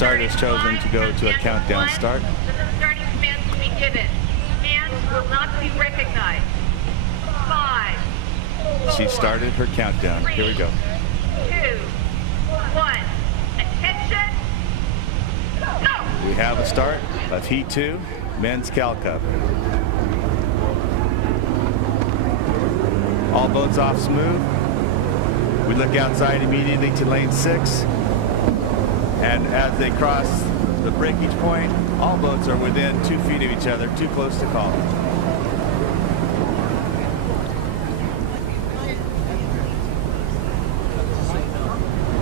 start is chosen to go to a countdown start. The starting commands will be given. Commands will not be recognized. 5, 4, She started her countdown. 3, Here we go. 2, 1. Attention. Go. We have a start of Heat 2, Men's Cal Cup. All boats off smooth. We look outside immediately to lane 6. And as they cross the breakage point, all boats are within 2 feet of each other, too close to call.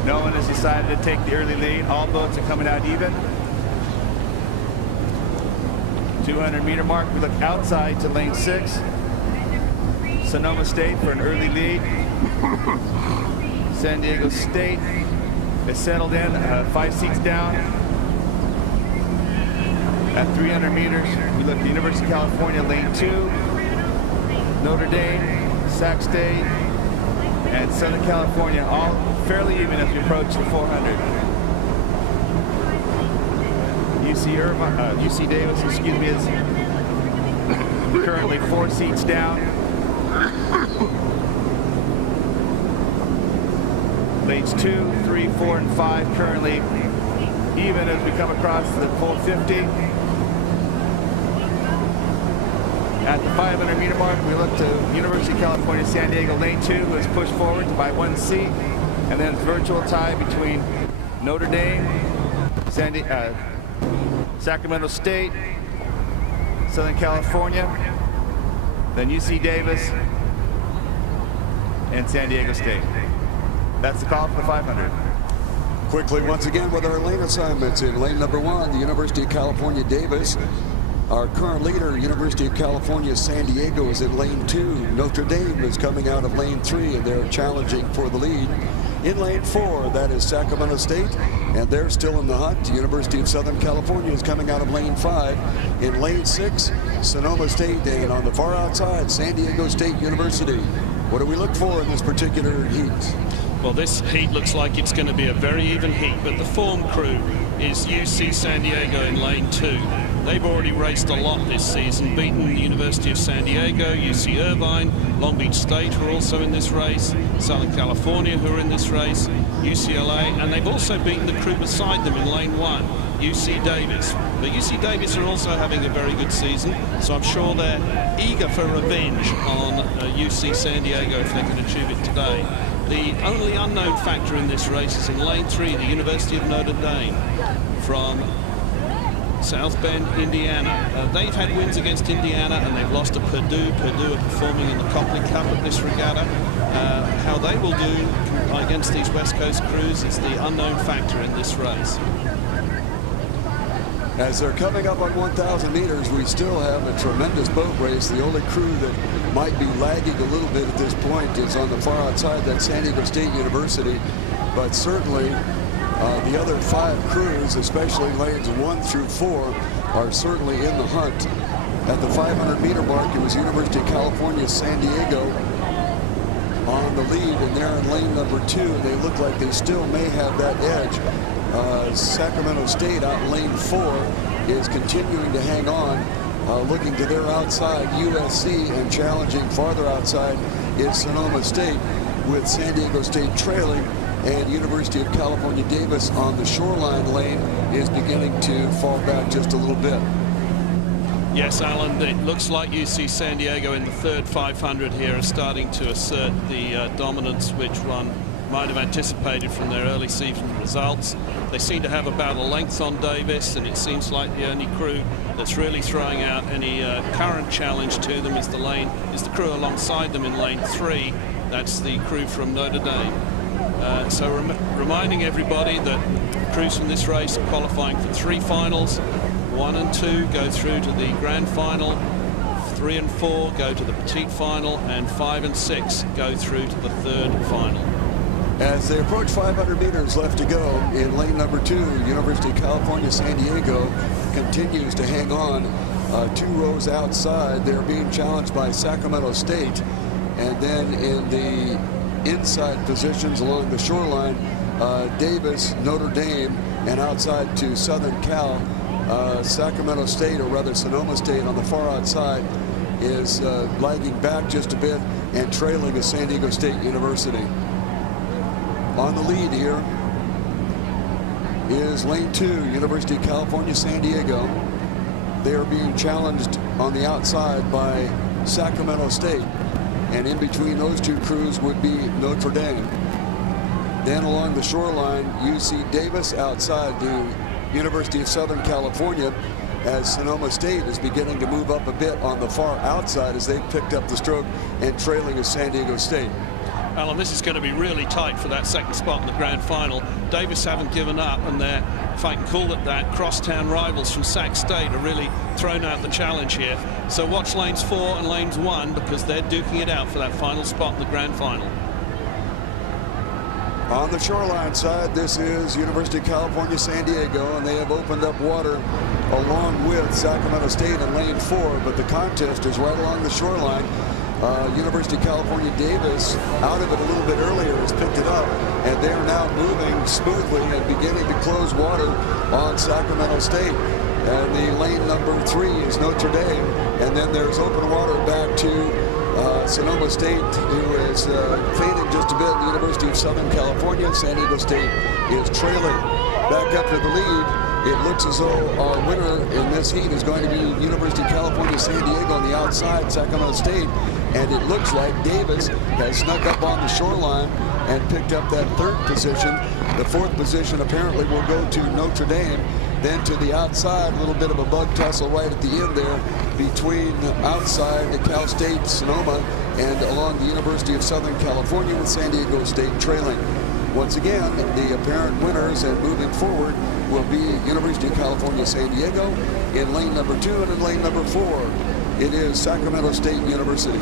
No one has decided to take the early lead. All boats are coming out even. 200-meter mark, we look outside to lane 6. Sonoma State for an early lead. San Diego State is settled in, 5 seats down. At 300 meters, we look at the University of California, lane 2. Notre Dame, Sac State, and Southern California, all fairly even as we approach the 400. UC Davis, excuse me, is currently 4 seats down. Lanes 2, 3, 4, and 5 currently even as we come across the full 50. At the 500-meter mark, we look to University of California, San Diego, lane 2 is pushed forward by 1 seat, and then virtual tie between Notre Dame, Sacramento State, Southern California, then UC Davis, and San Diego State. That's the call for the 500. Quickly, once again, with our lane assignments. In lane number 1, the University of California Davis. Our current leader, University of California San Diego, is in lane 2. Notre Dame is coming out of lane 3, and they're challenging for the lead. In lane 4, that is Sacramento State, and they're still in the hunt. The University of Southern California is coming out of lane 5. In lane 6, Sonoma State, and on the far outside, San Diego State University. What do we look for in this particular heat? Well, this heat looks like it's going to be a very even heat, but the form crew is UC San Diego in lane 2. They've already raced a lot this season, beaten the University of San Diego, UC Irvine, Long Beach State, who are also in this race, Southern California, who are in this race, UCLA, and they've also beaten the crew beside them in lane 1, UC Davis. But UC Davis are also having a very good season, so I'm sure they're eager for revenge on UC San Diego if they can achieve it today. The only unknown factor in this race is in lane 3, the University of Notre Dame from South Bend, Indiana. They've had wins against Indiana and they've lost to Purdue. Purdue are performing in the Copley Cup at this regatta. How they will do against these West Coast crews is the unknown factor in this race. As they're coming up on 1,000 meters, we still have a tremendous boat race. The only crew that might be lagging a little bit at this point is on the far outside, that's San Diego State University. But certainly the other 5 crews, especially lanes 1 through 4, are certainly in the hunt. At the 500-meter mark, it was University of California, San Diego on the lead, and they're in lane number 2. They look like they still may have that edge. Sacramento State out in lane 4 is continuing to hang on, looking to their outside. USC, and challenging farther outside is Sonoma State, with San Diego State trailing, and University of California Davis on the shoreline lane is beginning to fall back just a little bit. Yes, Alan, it looks like UC San Diego in the third 500 here are starting to assert the dominance which one might have anticipated from their early season results. They seem to have about a length on Davis, and it seems like the only crew that's really throwing out any current challenge to them is the crew alongside them in lane 3. That's the crew from Notre Dame. So reminding everybody that crews from this race are qualifying for 3 finals. 1 and 2 go through to the grand final. 3 and 4 go to the petite final, and 5 and 6 go through to the third final. As they approach 500 meters left to go in lane number 2, University of California San Diego continues to hang on 2 rows outside. They're being challenged by Sacramento State. And then in the inside positions along the shoreline, Davis, Notre Dame, and outside to Southern Cal. Sacramento State, or rather Sonoma State, on the far outside is lagging back just a bit and trailing is San Diego State University. On the lead here is lane 2, University of California, San Diego. They are being challenged on the outside by Sacramento State, and in between those two crews would be Notre Dame. Then along the shoreline, UC Davis outside the University of Southern California, as Sonoma State is beginning to move up a bit on the far outside as they picked up the stroke, and trailing is San Diego State. Alan, this is going to be really tight for that second spot in the grand final. Davis haven't given up, and they're, if I can call it that, crosstown rivals from Sac State are really thrown out the challenge here. So watch lanes 4 and lanes 1, because they're duking it out for that final spot in the grand final. On the shoreline side, this is University of California, San Diego, and they have opened up water along with Sacramento State in lane 4, but the contest is right along the shoreline. University of California Davis, out of it a little bit earlier, has picked it up, and they're now moving smoothly and beginning to close water on Sacramento State. And the lane number 3 is Notre Dame, and then there's open water back to Sonoma State, who is fading just a bit. The University of Southern California, San Diego State is trailing. Back up to the lead. It looks as though our winner in this heat is going to be University of California, San Diego on the outside, Sacramento State. And it looks like Davis has snuck up on the shoreline and picked up that 3rd position. The 4th position apparently will go to Notre Dame. Then to the outside, a little bit of a bug tussle right at the end there between outside the Cal State, Sonoma, and along the University of Southern California, with San Diego State trailing. Once again, the apparent winners and moving forward will be University of California, San Diego in lane number 2, and in lane number 4, it is Sacramento State University.